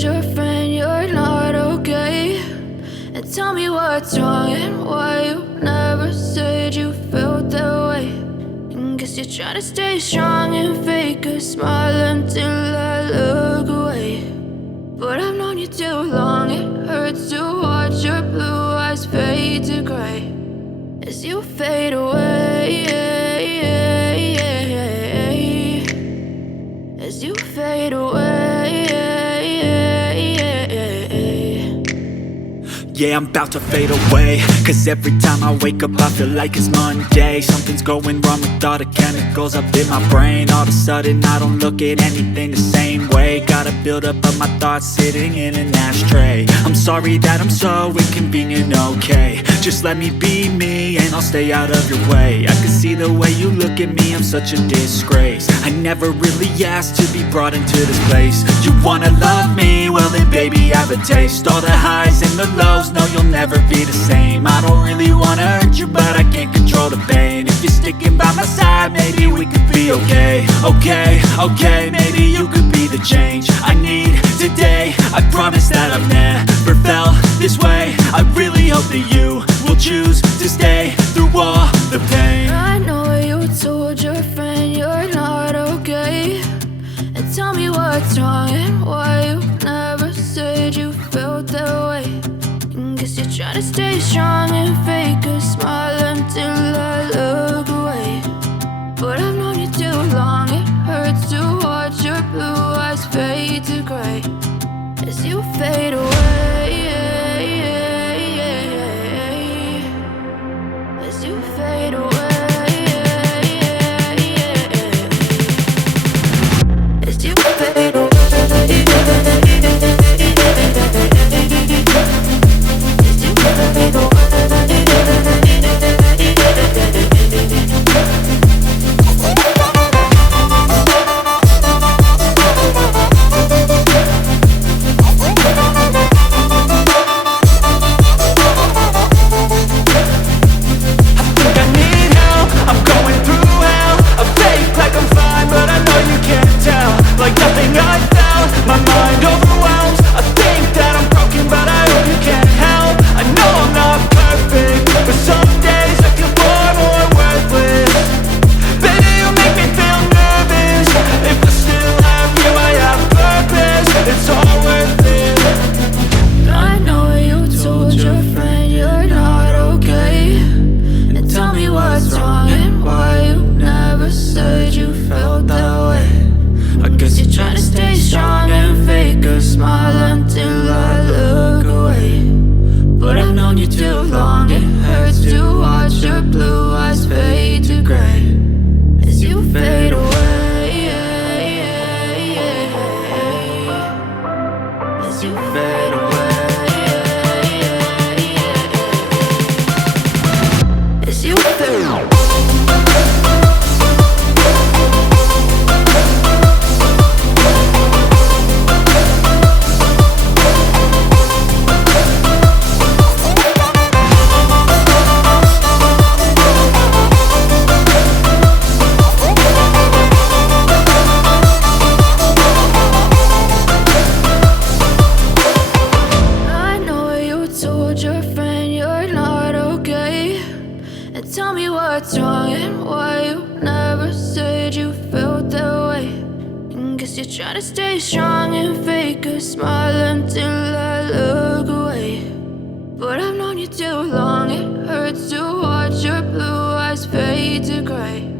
told your friend you're not okay? And tell me what's wrong and why you never said you felt that way. And guess you're trying to stay strong and fake a smile until I look away. But I've known you too long, it hurts to watch your blue eyes fade to gray as you fade away, as you fade away. Yeah, I'm about to fade away, cause every time I wake up I feel like it's Monday. Something's going wrong with all the chemicals up in my brain. All of a sudden I don't look at anything the same way. Got a buildup of my thoughts sitting in an ashtray. I'm sorry that I'm so inconvenient, okay? Just let me be me and I'll stay out of your way. I can see the way you look at me, I'm such a disgrace. I never really asked to be brought into this place. You wanna love me? Well then baby, have a taste. All the highs and the lows, no, you'll never be the same. I don't really wanna hurt you, but I can't control the pain. If you're sticking by my side, maybe we could be okay. Okay, maybe you could be the change I need today. I promise that I've never felt this way. I really hope that you will choose to stay through all the pain. I know you told your friend you're not okay. And tell me what's wrong and why you never said you felt that way. Guess you're trying to stay strong and fake a smile until I look away. But I've known you too long, it hurts to watch your blue eyes fade to gray as you fade away, as you fade away, as you fade away. Tell me what's wrong and why you never said you felt that way. And guess you're trying to stay strong and fake a smile until I look away. But I've known you too long, it hurts to watch your blue eyes fade to gray